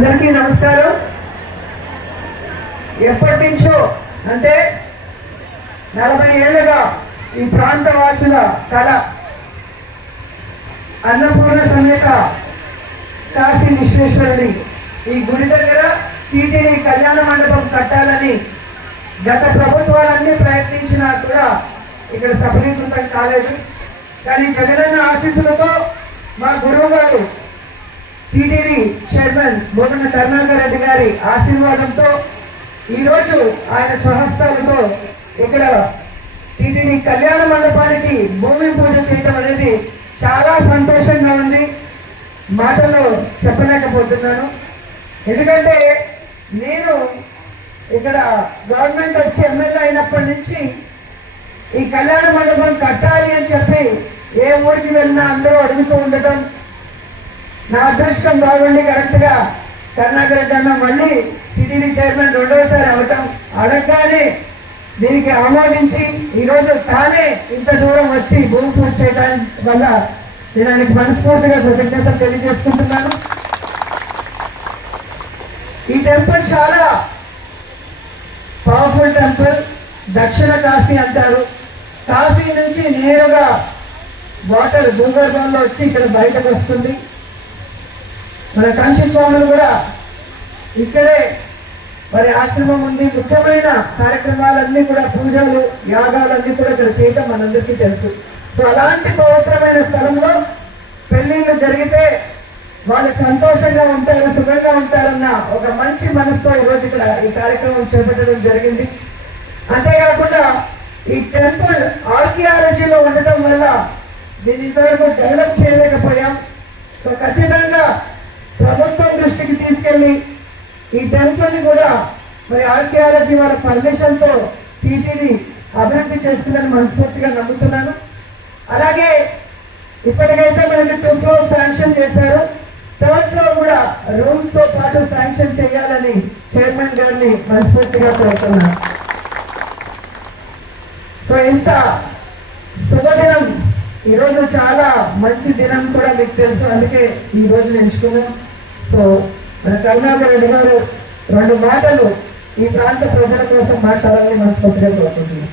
అందరికీ నమస్కారం. ఎప్పటి నుంచో అంటే నలభై ఏళ్ళుగా ఈ ప్రాంత వాసుల కళ అన్నపూర్ణ సమేత కాశీ విశ్వేశ్వరుని ఈ గుడి దగ్గర టీటీడీ కళ్యాణ మండపం కట్టాలని గత ప్రభుత్వాలన్నీ ప్రయత్నించినా కూడా ఇక్కడ సఫలీకృతం కాలేదు. కానీ జగనన్న ఆశీస్సులతో మా గురువు గారు టీటీడీ చైర్మన్ బోగన కరుణాకర్ రెడ్డి గారి ఆశీర్వాదంతో ఈరోజు ఆయన స్వహస్తాలతో ఇక్కడ టీటీడీ కళ్యాణ మండపానికి భూమి పూజ చేయడం అనేది చాలా సంతోషంగా ఉంది. మాటలో చెప్పలేకపోతున్నాను. ఎందుకంటే నేను ఇక్కడ గవర్నమెంట్ వచ్చి ఎమ్మెల్యే అయినప్పటి నుంచి ఈ కళ్యాణ మండపం కట్టాలి అని చెప్పి ఏ ఊరికి వెళ్ళినా అందరూ అడుగుతూ ఉండటం నా అదృష్టం బాగుండి కరెక్ట్గా కర్ణాకర్ మళ్ళీ టీటీడీ చైర్మన్ రెండోసారి అవటం అడగగానే దీనికి ఆమోదించి ఈరోజు తానే ఇంత దూరం వచ్చి భూమి పూజ చేయడం వల్ల నేను మనస్ఫూర్తిగా కృతజ్ఞతలు తెలియజేసుకుంటున్నాను. ఈ టెంపుల్ చాలా పవర్ఫుల్ టెంపుల్ దక్షిణ కాశీ అంటారు. కాశీ నుంచి నేరుగా వాటర్ భూగర్భంలో వచ్చి ఇక్కడ బయటకు వస్తుంది. మన కంచి స్వాములు కూడా ఇక్కడే మరి ఆశ్రమం ఉంది. ముఖ్యమైన కార్యక్రమాలన్నీ కూడా పూజలు యాగాలన్నీ కూడా ఇక్కడ చేయటం మనందరికీ తెలుసు. సో అలాంటి పవిత్రమైన స్థలంలో పెళ్ళిళ్ళు జరిగితే వాళ్ళు సంతోషంగా ఉంటారు సుఖంగా ఉంటారన్న ఒక మంచి మనసుతో ఈరోజు ఇక్కడ ఈ కార్యక్రమం చేపట్టడం జరిగింది. అంతేకాకుండా ఈ టెంపుల్ ఆర్కియాలజీలో ఉండటం వల్ల దీని ఇంతవరకు డెవలప్ చేయలేకపోయాం. సో ఖచ్చితంగా దృష్టికి ఈ టెంపుల్ని కూడా మరి ఆర్కియాలజీ వాళ్ళ పర్మిషన్తో టీటీని అభివృద్ధి చేస్తుందని మనస్ఫూర్తిగా నమ్ముతున్నాను. అలాగే ఇప్పటికైతే మనకి టూ ఫ్లోర్ శాంక్షన్ చేశారు. థర్డ్ ఫ్లోర్ కూడా రూమ్స్తో పాటు శాంక్షన్ చేయాలని చైర్మన్ గారిని మనస్ఫూర్తిగా కోరుతున్నాను. సో ఇంత శుభదినం. ఈరోజు చాలా మంచి దినం కూడా మీకు తెలుసు. అందుకే ఈ రోజు ఎంచుకున్నాం. సో కరుణాకర్ రెడ్డి గారు రెండు మాటలు ఈ ప్రాంత ప్రజల కోసం మాట్లాడాలని మనస్ఫూర్తిగా కోరుకుంటున్నాం.